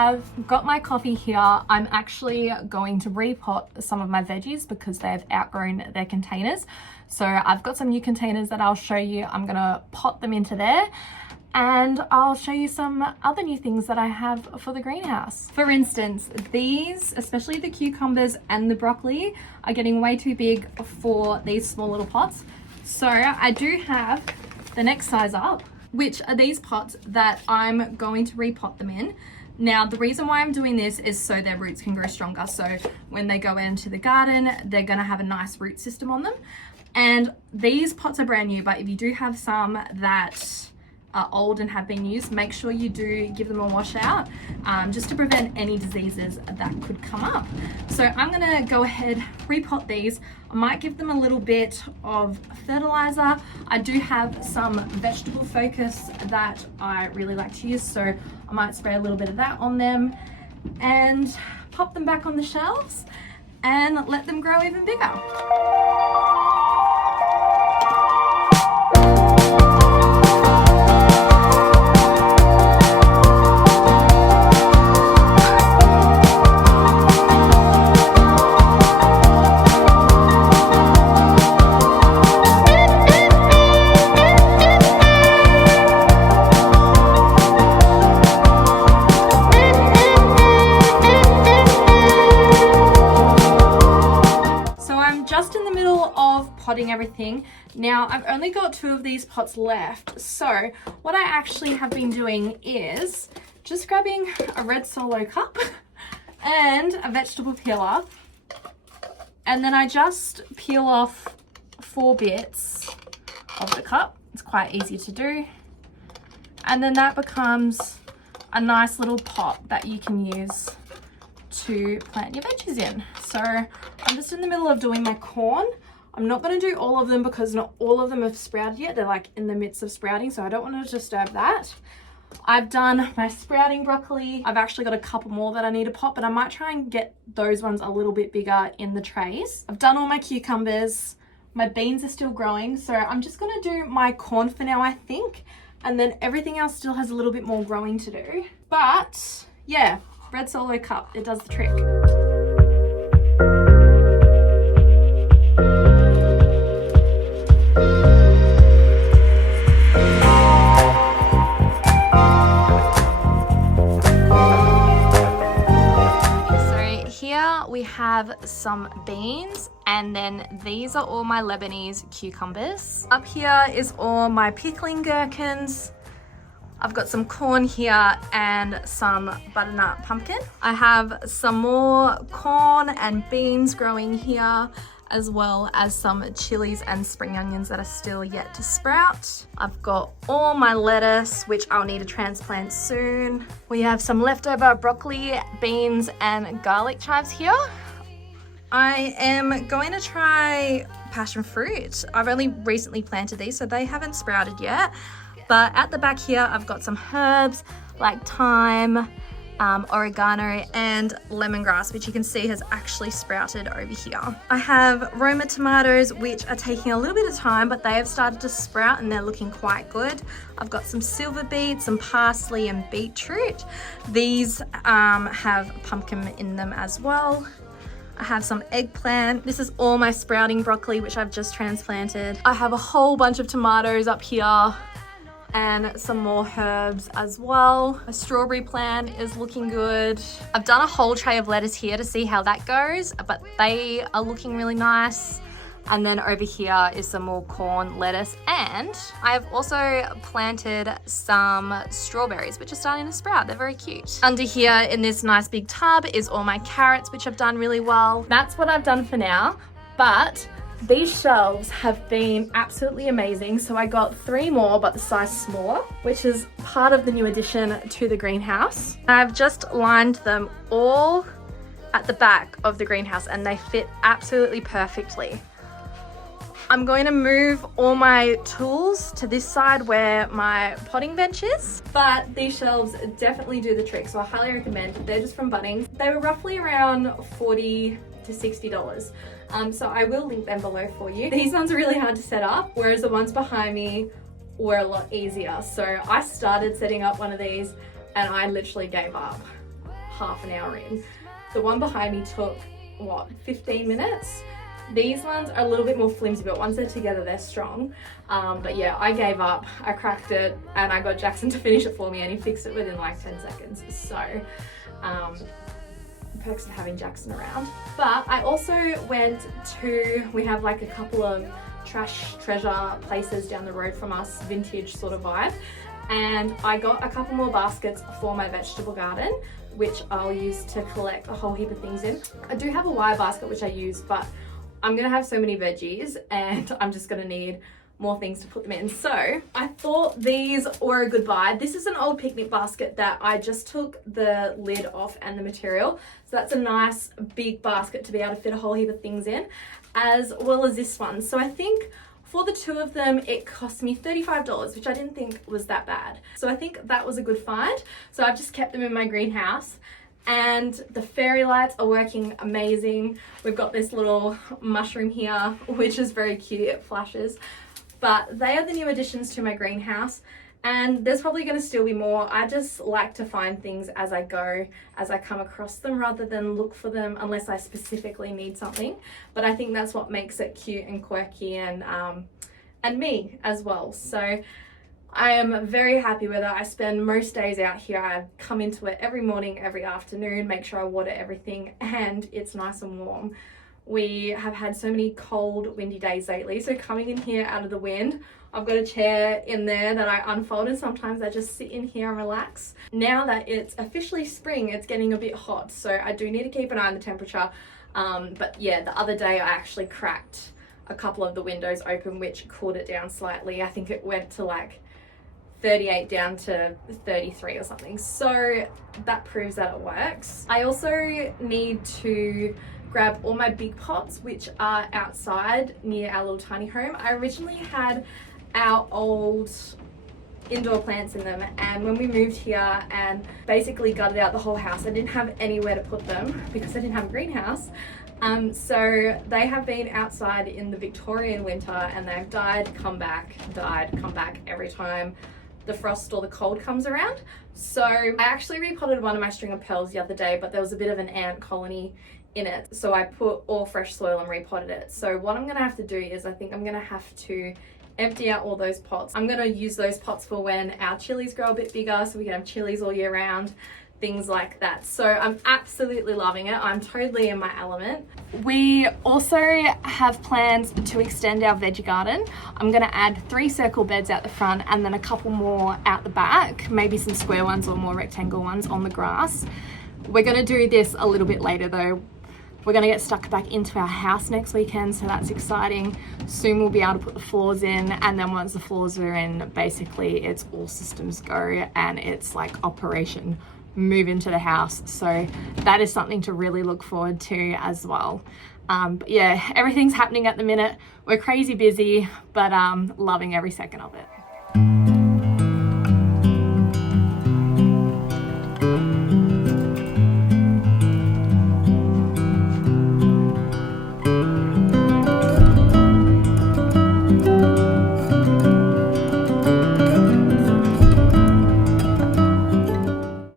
have got my coffee here. I'm actually going to repot some of my veggies because they've outgrown their containers. So I've got some new containers that I'll show you. I'm gonna pot them into there, and I'll show you some other new things that I have for the greenhouse. For instance, these, especially the cucumbers and the broccoli, are getting way too big for these small little pots. So I do have the next size up, which are these pots that I'm going to repot them in. Now, the reason why I'm doing this is so their roots can grow stronger. So when they go into the garden, they're gonna have a nice root system on them. And these pots are brand new, but if you do have some that are old and have been used, make sure you do give them a wash out, just to prevent any diseases that could come up. So I'm gonna go ahead, repot these. I might give them a little bit of fertilizer. I do have some vegetable focus that I really like to use, so I might spray a little bit of that on them and pop them back on the shelves and let them grow even bigger. Potting everything. Now I've only got 2 of these pots left, so what I actually have been doing is just grabbing a red Solo cup and a vegetable peeler, and then I just peel off 4 bits of the cup. It's quite easy to do, and then that becomes a nice little pot that you can use to plant your veggies in. So I'm just in the middle of doing my corn. I'm not going to do all of them because not all of them have sprouted yet. They're like in the midst of sprouting, so I don't want to disturb that. I've done my sprouting broccoli. I've actually got a couple more that I need to pot, but I might try and get those ones a little bit bigger in the trays. I've done all my cucumbers. My beans are still growing, so I'm just going to do my corn for now, I think. And then everything else still has a little bit more growing to do. But yeah, red Solo cup, it does the trick. We have some beans, and then these are all my Lebanese cucumbers. Up here is all my pickling gherkins. I've got some corn here and some butternut pumpkin. I have some more corn and beans growing here, as well as some chilies and spring onions that are still yet to sprout. I've got all my lettuce, which I'll need to transplant soon. We have some leftover broccoli, beans, and garlic chives here. I am going to try passion fruit. I've only recently planted these, so they haven't sprouted yet. But at the back here, I've got some herbs like thyme, oregano, and lemongrass, which you can see has actually sprouted over here. I have Roma tomatoes, which are taking a little bit of time, but they have started to sprout and they're looking quite good. I've got some silver beets, some parsley, and beetroot. These have pumpkin in them as well. I have some eggplant. This is all my sprouting broccoli, which I've just transplanted. I have a whole bunch of tomatoes up here and some more herbs as well. A strawberry plant is looking good. I've done a whole tray of lettuce here to see how that goes, but they are looking really nice. And then over here is some more corn, lettuce, and I have also planted some strawberries, which are starting to sprout. They're very cute. Under here in this nice big tub is all my carrots, which have done really well. That's what I've done for now, but these shelves have been absolutely amazing. So I got 3 more, but the size smaller, which is part of the new addition to the greenhouse. I've just lined them all at the back of the greenhouse and they fit absolutely perfectly. I'm going to move all my tools to this side where my potting bench is, but these shelves definitely do the trick, so I highly recommend. They're just from Bunnings. They were roughly around $40 to $60. So I will link them below for you. These ones are really hard to set up, whereas the ones behind me were a lot easier. So I started setting up one of these and I literally gave up. half an hour in. The one behind me took, what, 15 minutes? These ones are a little bit more flimsy, but once they're together, they're strong. But yeah, I gave up, I cracked it, and I got Jackson to finish it for me, and he fixed it within like 10 seconds. So, perks of having Jackson around. But I also went to, we have like a couple of trash treasure places down the road from us, vintage sort of vibe. And I got a couple more baskets for my vegetable garden, which I'll use to collect a whole heap of things in. I do have a wire basket which I use, but I'm gonna have so many veggies and I'm just gonna need more things to put them in. So I thought these were a good buy. This is an old picnic basket that I just took the lid off and the material. So that's a nice big basket to be able to fit a whole heap of things in, as well as this one. So I think for the two of them, it cost me $35, which I didn't think was that bad. So I think that was a good find. So I've just kept them in my greenhouse. And the fairy lights are working amazing. We've got this little mushroom here, which is very cute, it flashes. But they are the new additions to my greenhouse, and there's probably going to still be more. I just like to find things as I go, as I come across them, rather than look for them unless I specifically need something. But I think that's what makes it cute and quirky and me as well. So I am very happy with it. I spend most days out here. I come into it every morning, every afternoon, make sure I water everything, and it's nice and warm. We have had so many cold, windy days lately, so coming in here out of the wind, I've got a chair in there that I unfold, and sometimes I just sit in here and relax. Now that it's officially spring, it's getting a bit hot, so I do need to keep an eye on the temperature. But yeah, the other day I actually cracked a couple of the windows open, which cooled it down slightly. I think it went to like 38 down to 33 or something. So that proves that it works. I also need to grab all my big pots, which are outside near our little tiny home. I originally had our old indoor plants in them, and when we moved here and basically gutted out the whole house, I didn't have anywhere to put them because I didn't have a greenhouse. So they have been outside in the Victorian winter, and they've died, come back every time the frost or the cold comes around. So I actually repotted one of my string of pearls the other day, but there was a bit of an ant colony in it, so I put all fresh soil and repotted it. So what I'm gonna have to do is, I think I'm gonna have to empty out all those pots. I'm gonna use those pots for when our chilies grow a bit bigger, so we can have chilies all year round, things like that. So I'm absolutely loving it. I'm totally in my element. We also have plans to extend our veggie garden. I'm gonna add 3 circle beds out the front and then a couple more out the back, maybe some square ones or more rectangle ones on the grass. We're gonna do this a little bit later though. We're gonna get stuck back into our house next weekend, so that's exciting. Soon we'll be able to put the floors in, and then once the floors are in, basically it's all systems go and it's like operation move into the house. So that is something to really look forward to as well. But yeah, everything's happening at the minute. We're crazy busy, but loving every second of it.